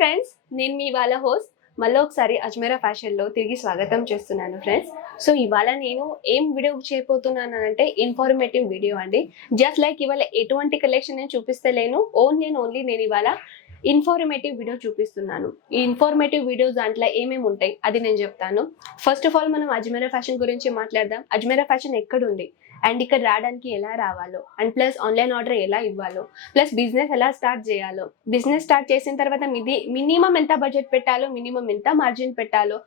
Friends, నేను మీ వాళ్ళ host మళ్ళీ ఒకసారి అజ్మేరా ఫ్యాషన్లో తిరిగి స్వాగతం చేస్తున్నాను ఫ్రెండ్స్. సో ఇవాళ నేను ఏం వీడియో చేయబోతున్నాను అంటే ఇన్ఫర్మేటివ్ వీడియో అండి. జస్ట్ లైక్ ఇవాళ ఎటువంటి కలెక్షన్ నేను చూపిస్తలేను, ఓన్లీ నేను ఇవాళ ఇన్ఫర్మేటివ్ వీడియో చూపిస్తున్నాను. ఈ ఇన్ఫర్మేటివ్ వీడియోస్ దాంట్లో ఏమేమి ఉంటాయి అది నేను చెప్తాను. ఫస్ట్ ఆఫ్ ఆల్ మనం అజ్మేరా ఫ్యాషన్ గురించి మాట్లాడదాం. అజ్మేరా ఫ్యాషన్ ఎక్కడుంది అండ్ ఇక్కడ రావడానికి ఎలా రావాలో, అండ్ ప్లస్ ఆన్లైన్ ఆర్డర్ ఎలా ఇవ్వాలో, ప్లస్ బిజినెస్ ఎలా స్టార్ట్ చేయాలో, బిజినెస్ స్టార్ట్ చేసిన తర్వాత మినిమం ఎంత బడ్జెట్ పెట్టాలో, మినిమం ఎంత మార్జిన్ పెట్టాలో,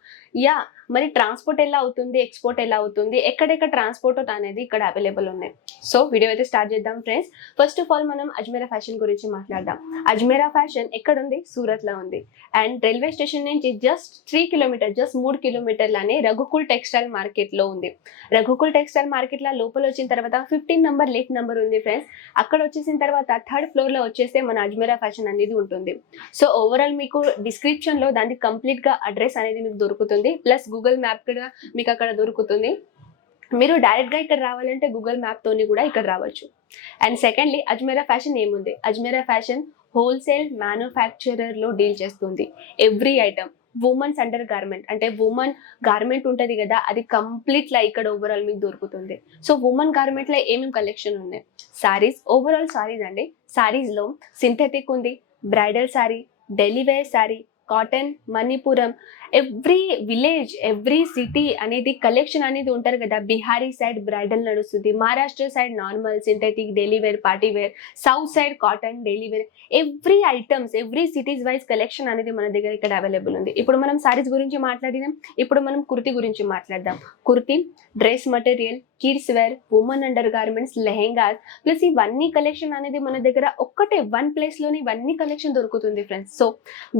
మరి ట్రాన్స్పోర్ట్ ఎలా అవుతుంది, ఎక్స్పోర్ట్ ఎలా అవుతుంది, ఎక్కడెక్కడ ట్రాన్స్పోర్ట్ అనేది ఇక్కడ అవైలబుల్ ఉన్నాయి. సో వీడియో అయితే స్టార్ట్ చేద్దాం ఫ్రెండ్స్. ఫస్ట్ ఆఫ్ ఆల్ మనం అజ్మేరా ఫ్యాషన్ గురించి మాట్లాడదాం. అజ్మేరా ఫ్యాషన్ ఎక్కడ ఉంది? సూరత్ లో ఉంది. అండ్ రైల్వే స్టేషన్ నుంచి జస్ట్ 3 కిలోమీటర్లనే రఘుకుల్ టెక్స్టైల్ మార్కెట్ లో ఉంది. రఘుకుల్ టెక్స్టైల్ మార్కెట్ లో లోపల వచ్చిన తర్వాత 15 నంబర్ లేట్ నంబర్ ఉంది ఫ్రెండ్స్. అక్కడ వచ్చేసిన తర్వాత 3rd ఫ్లోర్ లో వచ్చేస్తే మన అజ్మేరా ఫ్యాషన్ అనేది ఉంటుంది. సో ఓవరాల్ మీకు డిస్క్రిప్షన్ లో దాని కంప్లీట్ గా అడ్రస్ అనేది మీకు దొరుకుతుంది. ప్లస్ గూగుల్ మ్యాప్ కూడా మీకు అక్కడ దొరుకుతుంది. మీరు డైరెక్ట్ గా ఇక్కడ రావాలంటే గూగుల్ మ్యాప్ తోని కూడా ఇక్కడ రావచ్చు. అండ్ సెకండ్లీ అజ్మేరా ఫ్యాషన్ ఏముంది? అజ్మేరా ఫ్యాషన్ హోల్సేల్ మ్యానుఫ్యాక్చరర్ లో డీల్ చేస్తుంది. Every item women's under garment, అంటే ఉమెన్ గార్మెంట్ ఉంటుంది కదా, అది కంప్లీట్ లా ఇక్కడ ఓవరాల్ మీకు దొరుకుతుంది. సో ఉమెన్ గార్మెంట్ లో ఏమేమి కలెక్షన్ ఉన్నాయి? సారీస్, ఓవరాల్ సారీస్ అండి. సారీస్ లో సింథెటిక్ ఉంది, bridal sari, daily wear sari, cotton, మణిపురం, ఎవ్రీ విలేజ్ ఎవ్రీ సిటీ అనేది కలెక్షన్ అనేది ఉంటారు కదా. బిహారీ సైడ్ బ్రైడల్ నడుస్తుంది, Maharashtra side normal synthetic daily wear party wear, south side cotton daily wear, every items every cities wise collection అనేది మన దగ్గర ఇక్కడ అవైలబుల్ ఉంది. ఇప్పుడు మనం సారీస్ గురించి మాట్లాడినాం, ఇప్పుడు మనం కుర్తీ గురించి మాట్లాడదాం. Kurti, dress material, kids wear, women under garments, lehengas, plus ఇవన్నీ కలెక్షన్ అనేది మన దగ్గర ఒక్కటే వన్ ప్లేస్ లోని ఇవన్నీ కలెక్షన్ దొరుకుతుంది ఫ్రెండ్స్. సో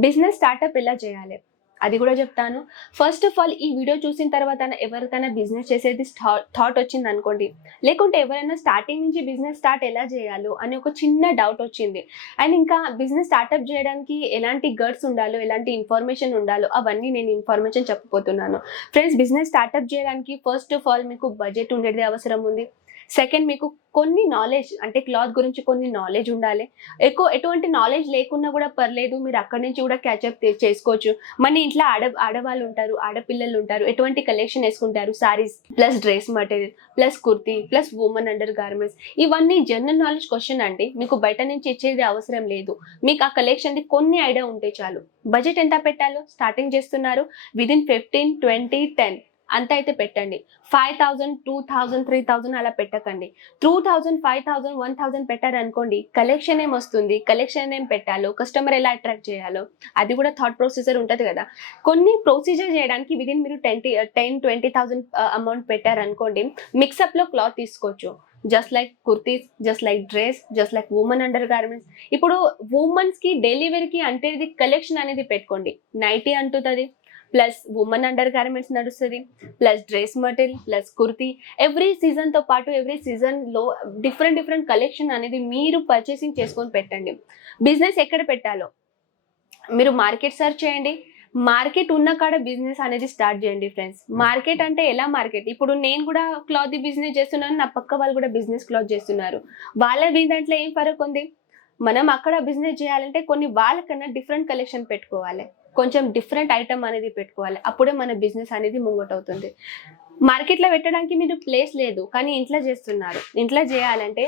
బిజినెస్ స్టార్ట్అప్ ఎలా చేయాలి అది కూడా చెప్తాను. ఫస్ట్ ఆఫ్ ఆల్ ఈ వీడియో చూసిన తర్వాత ఎవరికైనా బిజినెస్ చేసేది థాట్ వచ్చింది అనుకోండి, లేకుంటే ఎవరైనా స్టార్టింగ్ నుంచి బిజినెస్ స్టార్ట్ ఎలా చేయాలో అని ఒక చిన్న డౌట్ వచ్చింది, అండ్ ఇంకా బిజినెస్ స్టార్ట్అప్ చేయడానికి ఎలాంటి గట్స్ ఉండాలో, ఎలాంటి ఇన్ఫర్మేషన్ ఉండాలో అవన్నీ నేను ఇన్ఫర్మేషన్ చెప్పబోతున్నాను ఫ్రెండ్స్. బిజినెస్ స్టార్ట్అప్ చేయడానికి ఫస్ట్ ఆఫ్ ఆల్ మీకు బడ్జెట్ ఉండేది అవసరం ఉంది. సెకండ్, మీకు కొన్ని నాలెడ్జ్, అంటే క్లాత్ గురించి కొన్ని నాలెడ్జ్ ఉండాలి. ఎటువంటి నాలెడ్జ్ లేకున్నా కూడా పర్లేదు, మీరు అక్కడి నుంచి కూడా క్యాచప్ చేసుకోవచ్చు. మన ఇంట్లో ఆడవాళ్ళు ఉంటారు, ఆడపిల్లలు ఉంటారు, ఎటువంటి కలెక్షన్ వేసుకుంటారు, saris plus dress material plus kurti plus women under garments, ఇవన్నీ జనరల్ నాలెడ్జ్ క్వశ్చన్ అండి. మీకు బయట నుంచి ఇచ్చేది అవసరం లేదు, మీకు ఆ కలెక్షన్ కొన్ని ఐడియా ఉంటే చాలు. బడ్జెట్ ఎంత పెట్టాలో స్టార్టింగ్ చేస్తున్నారు, విదిన్ 15, 20, 10 అంత అయితే పెట్టండి. 5,000, 2,000, 3,000 అలా పెట్టకండి. 2,000, 5,000, 1,000 పెట్టారనుకోండి, కలెక్షన్ ఏం వస్తుంది, కలెక్షన్ ఏం పెట్టాలో, కస్టమర్ ఎలా అట్రాక్ట్ చేయాలో అది కూడా థాట్ ప్రొసీజర్ ఉంటుంది కదా. కొన్ని ప్రొసీజర్ చేయడానికి విదిన్ మీరు 10-20,000 అమౌంట్ పెట్టారనుకోండి, మిక్సప్ లో క్లాత్ తీసుకోవచ్చు. Just like kurtis, just like dress, just like women under garments. ఇప్పుడు ఉమెన్స్ కి డైలీ వేర్ కి అంటే కలెక్షన్ అనేది పెట్టుకోండి. నైటీ అంటుంది, ప్లస్ ఉమెన్ అండర్ గార్మెంట్స్ నడుస్తుంది, plus dress material, plus kurti. Every సీజన్తో పాటు ఎవ్రీ సీజన్లో డిఫరెంట్ కలెక్షన్ అనేది మీరు పర్చేసింగ్ చేసుకొని పెట్టండి. బిజినెస్ ఎక్కడ పెట్టాలో మీరు మార్కెట్ సర్చ్ చేయండి. మార్కెట్ ఉన్న కాడ బిజినెస్ అనేది స్టార్ట్ చేయండి ఫ్రెండ్స్. మార్కెట్ అంటే ఎలా మార్కెట్? ఇప్పుడు నేను కూడా క్లాత్ బిజినెస్ చేస్తున్నాను, నా పక్క వాళ్ళు కూడా బిజినెస్ క్లాత్ చేస్తున్నారు. వాళ్ళ దాంట్లో ఏం ఫరక్ ఉంది? మనం అక్కడ బిజినెస్ చేయాలంటే కొన్ని వాళ్ళకన్నా డిఫరెంట్ కలెక్షన్ పెట్టుకోవాలి, కొంచెం డిఫరెంట్ ఐటమ్ అనేది పెట్టుకోవాలి, అప్పుడే మన బిజినెస్ అనేది ముంగటవుతుంది. మార్కెట్లో పెట్టడానికి మీరు ప్లేస్ లేదు కానీ ఇంట్లో చేస్తున్నారు. ఇంట్లో చేయాలంటే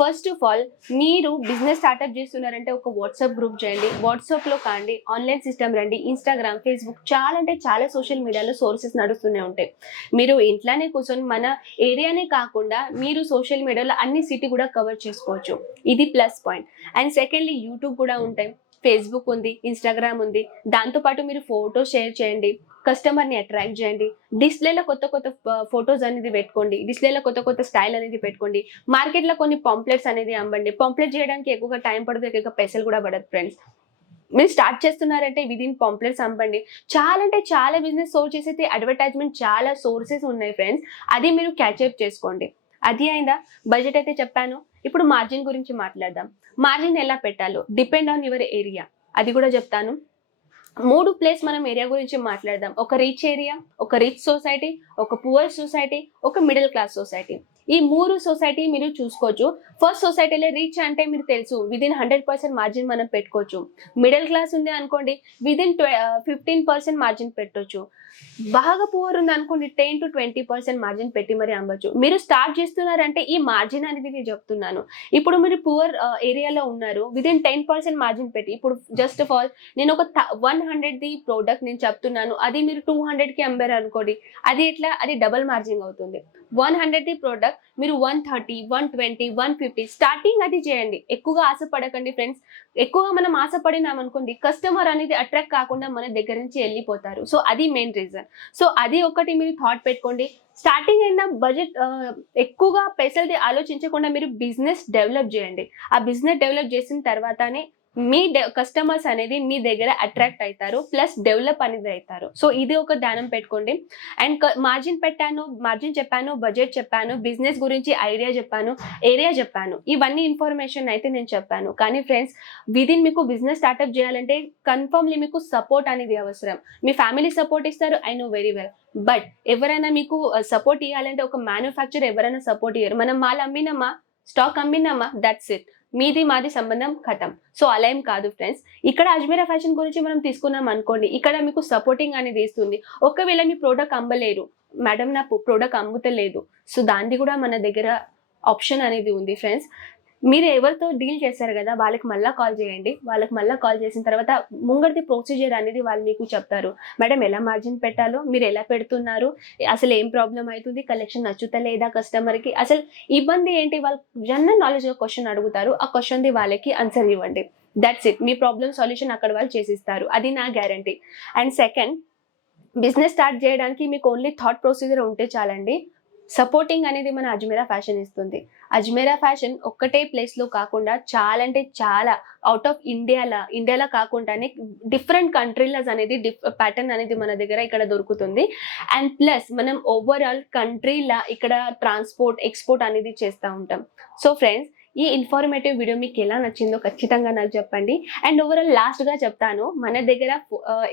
ఫస్ట్ ఆఫ్ ఆల్ మీరు బిజినెస్ స్టార్ట్అప్ చేస్తున్నారంటే ఒక వాట్సాప్ గ్రూప్ చేయండి, వాట్సాప్లో కాండి, ఆన్లైన్ సిస్టమ్ రండి, ఇన్స్టాగ్రామ్, ఫేస్బుక్, చాలా అంటే చాలా సోషల్ మీడియాలో సోర్సెస్ నడుస్తూనే ఉంటాయి. మీరు ఇంట్లోనే కూర్చొని మన ఏరియానే కాకుండా మీరు సోషల్ మీడియాలో అన్ని సిటీ కూడా కవర్ చేసుకోవచ్చు. ఇది plus point. And secondly YouTube కూడా ఉంటాయి, ఫేస్బుక్ ఉంది, ఇన్స్టాగ్రామ్ ఉంది. దాంతోపాటు మీరు ఫోటో షేర్ చేయండి, కస్టమర్ని అట్రాక్ట్ చేయండి. డిస్ప్లేలో కొత్త ఫొటోస్ అనేది పెట్టుకోండి, డిస్ప్లేలో కొత్త స్టైల్ అనేది పెట్టుకోండి. మార్కెట్లో కొన్ని పాంప్లెట్స్ అనేది అమ్మండి. పాంప్లెట్ చేయడానికి ఎక్కువగా టైం పడుతుంది, ఎక్కువగా పైసలు కూడా పడదు ఫ్రెండ్స్. మీరు స్టార్ట్ చేస్తున్నారంటే విదిన్ పాంప్లెట్స్ అమ్మండి. చాలా అంటే చాలా బిజినెస్ సోర్స్ చేసేది అడ్వర్టైజ్మెంట్ చాలా సోర్సెస్ ఉన్నాయి ఫ్రెండ్స్, అది మీరు క్యాచప్ చేసుకోండి. అది అయిందా? బడ్జెట్ అయితే చెప్పాను. ఇప్పుడు మార్జిన్ గురించి మాట్లాడదాం. మార్జిన్ ఎలా పెట్టాలో డిపెండ్ ఆన్ యువర్ ఏరియా, అది కూడా చెప్తాను. 3 ప్లేస్ మనం ఏరియా గురించి మాట్లాడదాం. ఒక రిచ్ ఏరియా, ఒక రిచ్ సొసైటీ, ఒక పువర్ సొసైటీ, ఒక మిడిల్ క్లాస్ సొసైటీ. ఈ 3 సొసైటీ మీరు చూసుకోవచ్చు. ఫస్ట్ సొసైటీలో రీచ్ అంటే మీరు తెలుసు విదిన్ 100% మార్జిన్ మనం పెట్టుకోవచ్చు. మిడిల్ క్లాస్ ఉంది అనుకోండి విదిన్ 15% మార్జిన్ పెట్టొచ్చు. బాగా పువర్ ఉంది అనుకోండి 10 to 20% మార్జిన్ పెట్టి మరి అమ్మచ్చు. మీరు స్టార్ట్ చేస్తున్నారంటే ఈ మార్జిన్ అనేది నేను చెప్తున్నాను. ఇప్పుడు మీరు పువర్ ఏరియాలో ఉన్నారు విదిన్ 10% మార్జిన్ పెట్టి ఇప్పుడు జస్ట్ ఫార్ నేను ఒక 100ది ప్రోడక్ట్ నేను చెప్తున్నాను, అది మీరు 200కి అమ్మారు అనుకోండి, అది ఎట్లా, అది డబల్ మార్జిన్ అవుతుంది. 100ది ప్రోడక్ట్ మీరు 130, 120, 150 స్టార్టింగ్ అది చేయండి. ఎక్కువగా ఆశపడకండి ఫ్రెండ్స్. ఎక్కువగా మనం ఆశపడినాం అనుకోండి కస్టమర్ అనేది అట్రాక్ట్ కాకుండా మన దగ్గర నుంచి వెళ్ళిపోతారు. సో అది మెయిన్ రీజన్. సో అది ఒకటి మీరు థాట్ పెట్టుకోండి. స్టార్టింగ్ అయిన బడ్జెట్ ఎక్కువగా పైసలది ఆలోచించకుండా మీరు బిజినెస్ డెవలప్ చేయండి. ఆ బిజినెస్ డెవలప్ చేసిన తర్వాతనే మీ కస్టమర్స్ అనేది మీ దగ్గర అట్రాక్ట్ అవుతారు, ప్లస్ డెవలప్ అనేది అవుతారు. సో ఇది ఒక ధ్యానం పెట్టుకోండి. అండ్ మార్జిన్ చెప్పాను, బడ్జెట్ చెప్పాను, బిజినెస్ గురించి ఐడియా చెప్పాను, ఏరియా చెప్పాను, ఇవన్నీ ఇన్ఫర్మేషన్ అయితే నేను చెప్పాను. కానీ ఫ్రెండ్స్ విదిన్ మీకు బిజినెస్ స్టార్ట్అప్ చేయాలంటే కన్ఫర్మ్లీ మీకు సపోర్ట్ అనేది అవసరం. మీ ఫ్యామిలీ సపోర్ట్ ఇస్తారు, I know very well. But ఎవరైనా మీకు సపోర్ట్ ఇవ్వాలంటే ఒక మ్యానుఫ్యాక్చర్ ఎవరైనా సపోర్ట్ ఇయ్యరు. మనం మాల్ అమ్మినామా, స్టాక్ అమ్మినామా, దట్స్ ఇట్, మీది మాది సంబంధం ఖతం. సో అలా ఏం కాదు ఫ్రెండ్స్. ఇక్కడ అజ్మీరా ఫ్యాషన్ గురించి మనం తీసుకున్నాం అనుకోండి, ఇక్కడ మీకు సపోర్టింగ్ అనేది ఇస్తుంది. ఒకవేళ మీ ప్రోడక్ట్ అమ్మలేరు, మేడం నా ప్రోడక్ట్ అమ్ముతలేదు, సో దాన్ని కూడా మన దగ్గర ఆప్షన్ అనేది ఉంది ఫ్రెండ్స్. మీరు ఎవరితో డీల్ చేశారు కదా వాళ్ళకి మళ్ళీ కాల్ చేయండి. వాళ్ళకి మళ్ళీ కాల్ చేసిన తర్వాత ముంగడిది ప్రొసీజర్ అనేది వాళ్ళు మీకు చెప్తారు. మేడం ఎలా మార్జిన్ పెట్టాలో, మీరు ఎలా పెడుతున్నారు, అసలు ఏం ప్రాబ్లం అవుతుంది, కలెక్షన్ నచ్చుతలేదా కస్టమర్కి, అసలు ఇబ్బంది ఏంటి, వాళ్ళు జనరల్ నాలెడ్జ్ క్వశ్చన్ అడుగుతారు. ఆ క్వశ్చన్ది వాళ్ళకి ఆన్సర్ ఇవ్వండి. That's it. Me problem solution అక్కడ వాళ్ళు చేసిస్తారు, అది నా guarantee. And second, business start చేయడానికి మీకు ఓన్లీ థాట్ ప్రొసీజర్ ఉంటే చాలండి. సపోర్టింగ్ అనేది మన అజ్మీరా ఫ్యాషన్ ఇస్తుంది. అజ్మీరా ఫ్యాషన్ ఒక్కటే ప్లేస్లో కాకుండా చాలా అంటే చాలా అవుట్ ఆఫ్ ఇండియాలో కాకుండానే డిఫరెంట్ కంట్రీలస్ అనేది ప్యాటర్న్ అనేది మన దగ్గర ఇక్కడ దొరుకుతుంది. అండ్ ప్లస్ మనం ఓవరాల్ కంట్రీలా ఇక్కడ ట్రాన్స్పోర్ట్ ఎక్స్పోర్ట్ అనేది చేస్తూ ఉంటాం. సో ఫ్రెండ్స్ ఈ ఇన్ఫర్మేటివ్ వీడియో మీకు ఎలా నచ్చిందో ఖచ్చితంగా నాకు చెప్పండి. అండ్ ఓవరాల్ లాస్ట్గా చెప్తాను, మన దగ్గర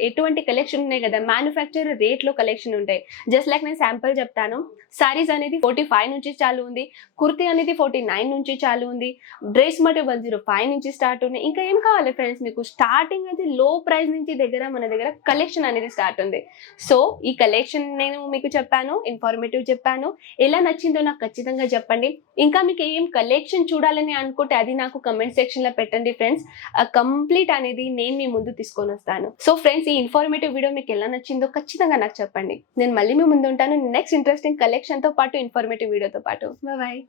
ఎటువంటి కలెక్షన్ ఉన్నాయి కదా, మ్యానుఫ్యాక్చర్ రేట్లో కలెక్షన్ ఉంటాయి. జస్ట్ లైక్ నేను శాంపుల్ చెప్తాను. సారీస్ అనేది 45 నుంచి చాలు ఉంది, కుర్తీ అనేది 49 నుంచి చాలు ఉంది, డ్రెస్ మటీరియల్ 105 నుంచి స్టార్ట్ ఉన్నాయి. ఇంకా ఏం కావాలి ఫ్రెండ్స్ మీకు, స్టార్టింగ్ అయితే లో ప్రైస్ నుంచి మన దగ్గర కలెక్షన్ అనేది స్టార్ట్ ఉంది. సో ఈ కలెక్షన్ నేను మీకు చెప్పాను, ఇన్ఫర్మేటివ్ చెప్పాను. ఎలా నచ్చిందో నాకు ఖచ్చితంగా చెప్పండి. ఇంకా మీకు ఏం కలెక్షన్ చూడాలని అనుకుంటే అది నాకు కమెంట్ సెక్షన్ లో పెట్టండి ఫ్రెండ్స్. కంప్లీట్ అనేది నేను మీ ముందు తీసుకొని వస్తాను. సో ఫ్రెండ్స్ ఈ ఇన్ఫర్మేటివ్ వీడియో మీకు ఎలా నచ్చిందో ఖచ్చితంగా నాకు చెప్పండి. నేను మళ్ళీ మీ ముందు ఉంటాను నెక్స్ట్ ఇంట్రెస్టింగ్ కలెక్షన్ తో పాటు, ఇన్ఫర్మేటివ్ వీడియోతో పాటు. బాయ్.